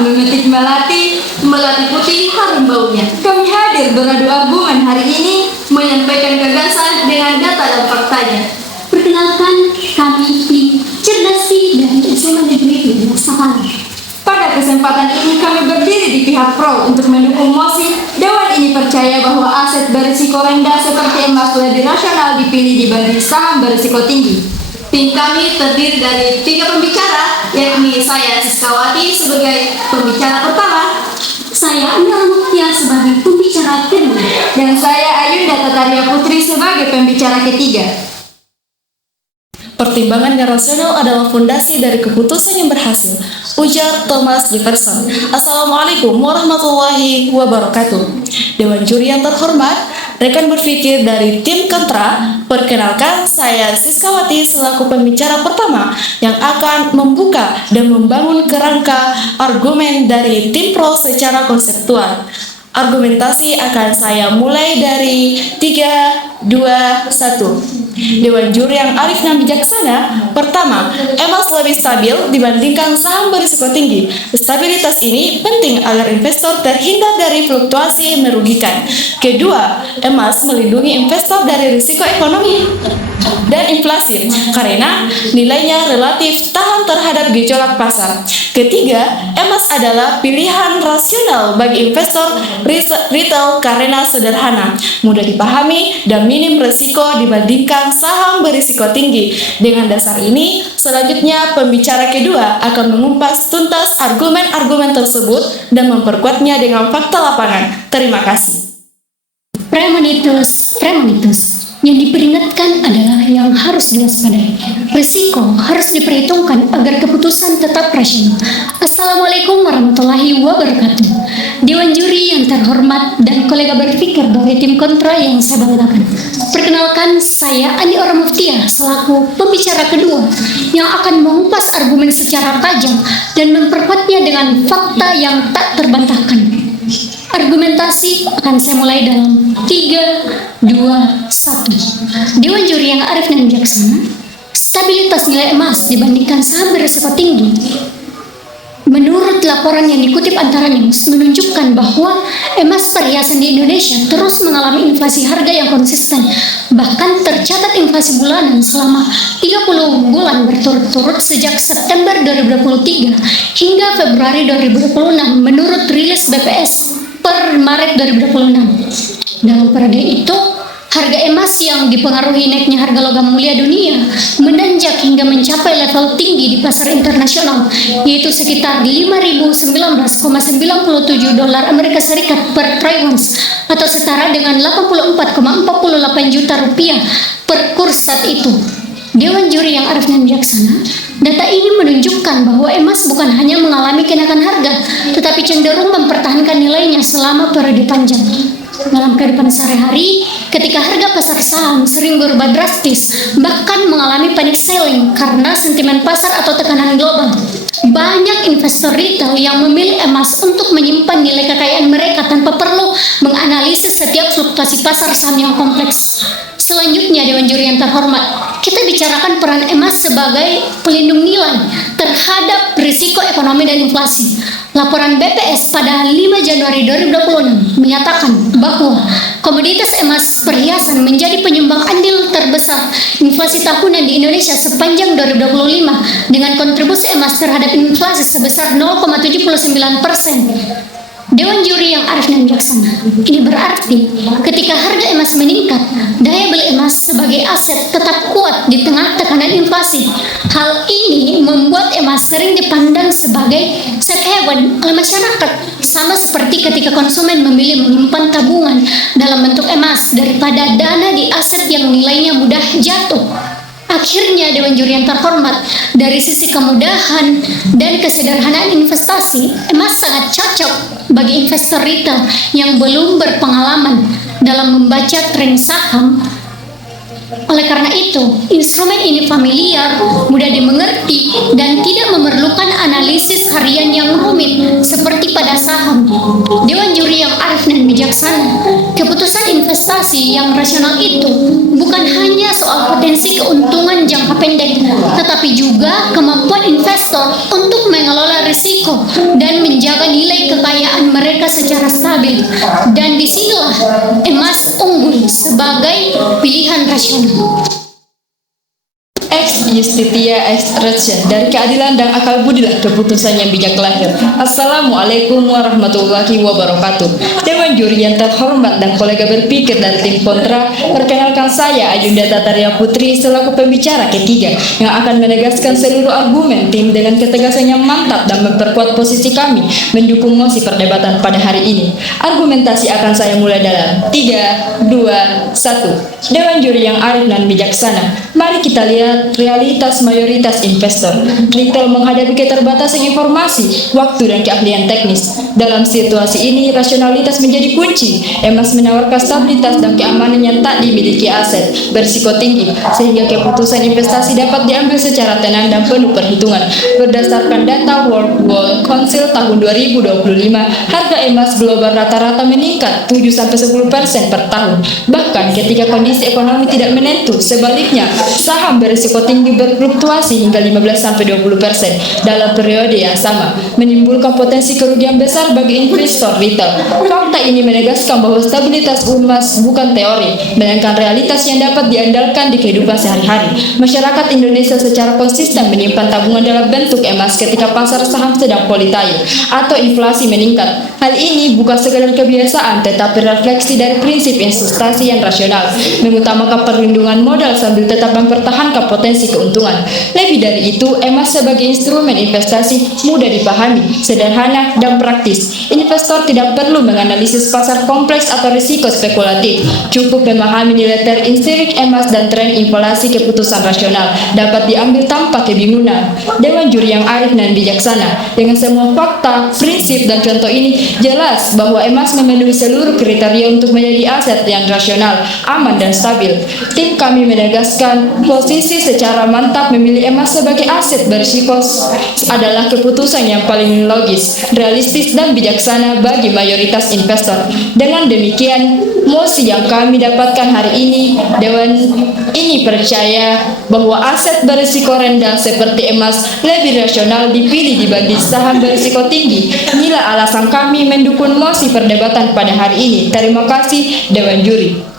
memetik melati putih harum baunya. Kami hadir beradu argumen hari ini menyampaikan gagasan dengan data dan faktanya. Perkenalkan, kami tim Cerdasi dari SMA Negeri 12 Sapala. Pada kesempatan ini kami berdiri di pihak pro untuk mendukung mosi. Dewan ini percaya bahwa aset berisiko rendah seperti emas lebih rasional dipilih dibanding saham berisiko tinggi. Tim kami terdiri dari 3 pembicara, yakni saya Siskawati sebagai pembicara pertama, Saya Anda Muktia sebagai pembicara kedua, dan saya Ayunda Tataria Putri sebagai pembicara ketiga. Pertimbangan yang rasional adalah fondasi dari keputusan yang berhasil, ujar Thomas Jefferson. Assalamualaikum warahmatullahi wabarakatuh. Dewan juri yang terhormat, rekan berpikir dari tim kontra, perkenalkan saya Siskawati selaku pembicara pertama yang akan membuka dan membangun kerangka argumen dari tim pro secara konseptual. Argumentasi akan saya mulai dari 3, 2, 1. Dewan juri yang arif dan bijaksana. Pertama, emas lebih stabil dibandingkan saham berisiko tinggi. Stabilitas ini penting agar investor terhindar dari fluktuasi merugikan. Kedua, emas melindungi investor dari risiko ekonomi dan inflasi karena nilainya relatif tahan terhadap gejolak pasar. Ketiga, emas adalah pilihan rasional bagi investor retail karena sederhana, mudah dipahami, dan minim risiko dibandingkan saham berisiko tinggi. Dengan dasar ini, selanjutnya pembicara kedua akan mengupas tuntas argumen-argumen tersebut dan memperkuatnya dengan fakta lapangan. Terima kasih. Premonitus yang diperingatkan adalah yang harus diwaspadai. Risiko harus diperhitungkan agar keputusan tetap rasional. Assalamualaikum warahmatullahi wabarakatuh. Dewan juri yang terhormat dan kolega berpikir dari tim kontra yang saya banggakan. Perkenalkan, saya Andi Muftia selaku pembicara kedua yang akan mengupas argumen secara tajam dan memperkuatnya dengan fakta yang tak terbantahkan. Argumentasi akan saya mulai dalam 3, 2, 1. Dewan juri yang arif dan bijaksana, stabilitas nilai emas dibandingkan saham berisiko tinggi. Menurut laporan yang dikutip antara news menunjukkan bahwa emas perhiasan di Indonesia terus mengalami inflasi harga yang konsisten. Bahkan tercatat inflasi bulanan selama 30 bulan berturut-turut sejak September 2023 hingga Februari 2026 menurut rilis BPS per Maret 2026. Dalam periode itu, harga emas yang dipengaruhi naiknya harga logam mulia dunia menanjak hingga mencapai level tinggi di pasar internasional, yaitu sekitar 5.019,97 dolar Amerika Serikat per troy ounce atau setara dengan 84,48 juta rupiah per kurs saat itu. Dewan juri yang arif dan bijaksana, data ini menunjukkan bahwa emas bukan hanya mengalami kenaikan harga, tetapi cenderung mempertahankan nilainya selama periode panjang. Dalam kehidupan sehari-hari, ketika harga pasar saham sering berubah drastis, bahkan mengalami panic selling karena sentimen pasar atau tekanan global, banyak investor retail yang memilih emas untuk menyimpan nilai kekayaan mereka tanpa perlu menganalisis setiap fluktuasi pasar saham yang kompleks. Selanjutnya, Dewan juri yang terhormat, kita bicarakan peran emas sebagai pelindung nilai terhadap risiko ekonomi dan inflasi. Laporan BPS pada 5 Januari 2026 menyatakan bahwa komoditas emas perhiasan menjadi penyumbang andil terbesar inflasi tahunan di Indonesia sepanjang 2025 dengan kontribusi emas terhadap inflasi sebesar 0,79%. Dewan juri yang arif dan bijaksana, ini berarti ketika harga emas meningkat, daya beli emas sebagai aset tetap kuat di tengah tekanan inflasi. Hal ini membuat emas sering dipandang sebagai safe haven oleh masyarakat, sama seperti ketika konsumen memilih menyimpan tabungan dalam bentuk emas daripada dana di aset yang nilainya mudah jatuh. Akhirnya, Dewan juri yang terhormat, dari sisi kemudahan dan kesederhanaan investasi, emas sangat cocok bagi investor retail yang belum berpengalaman dalam membaca tren saham. Oleh karena itu, instrumen ini familiar, mudah dimengerti, dan tidak memerlukan analisis harian yang rumit seperti pada saham. Dewan juri yang arif dan bijaksana, keputusan investasi yang rasional itu bukan hanya soal potensi keuntungan jangka pendek, tetapi juga kemampuan investor untuk mengelola risiko berisiko dan menjaga nilai kekayaan mereka secara stabil. Dan disinilah emas unggul sebagai pilihan rasional. Ex justitia ex ratio, dari keadilan dan akal budilah keputusan yang bijak lahir. Assalamualaikum warahmatullahi wabarakatuh. Dewan juri yang terhormat dan kolega berpikir dari tim kontra, perkenalkan saya Ayunda Tataria Putri selaku pembicara ketiga yang akan menegaskan seluruh argumen tim dengan ketegasan yang mantap dan memperkuat posisi kami mendukung mosi perdebatan pada hari ini. Argumentasi akan saya mulai dalam 3, 2, 1. Dewan juri yang arif dan bijaksana, mari kita lihat realitas mayoritas investor. Retail menghadapi keterbatasan informasi, waktu dan keahlian teknis. Dalam situasi ini, rasionalitas menjadi kunci. Emas menawarkan stabilitas dan keamanan yang tak dimiliki aset berisiko tinggi, sehingga keputusan investasi dapat diambil secara tenang dan penuh perhitungan. Berdasarkan data World Gold Council tahun 2025, harga emas global rata-rata meningkat 7-10% per tahun. Bahkan ketika kondisi ekonomi tidak menentu, sebaliknya saham berisiko tinggi berfluktuasi hingga 15-20% dalam periode yang sama, menimbulkan potensi kerugian besar bagi investor retail. Fakta ini menegaskan bahwa stabilitas emas bukan teori, melainkan realitas yang dapat diandalkan di kehidupan sehari-hari. Masyarakat Indonesia secara konsisten menyimpan tabungan dalam bentuk emas ketika pasar saham sedang volatile atau inflasi meningkat. Hal ini bukan sekadar kebiasaan, tetapi refleksi dari prinsip investasi yang rasional, mengutamakan perlindungan modal sambil tetap mempertahankan potensi keuntungan. Lebih dari itu, emas sebagai instrumen investasi mudah dipahami, sederhana, dan praktis. Investor tidak perlu menganalisis pasar kompleks atau risiko spekulatif. Cukup memahami nilai terinstirik emas dan tren inflasi. Keputusan rasional dapat diambil tanpa kebingungan. Dewan juri yang arif dan bijaksana, dengan semua fakta, prinsip, dan contoh ini, jelas bahwa emas memenuhi seluruh kriteria untuk menjadi aset yang rasional, aman, dan stabil. Tim kami menegaskan posisi secara mantap memilih emas sebagai aset berisiko adalah keputusan yang paling logis, realistis, dan bijaksana bagi mayoritas investor. Dengan demikian, mosi yang kami dapatkan hari ini, Dewan ini percaya bahwa aset berisiko rendah seperti emas lebih rasional dipilih dibanding saham berisiko tinggi. Inilah alasan kami mendukung mosi perdebatan pada hari ini. Terima kasih, Dewan Juri.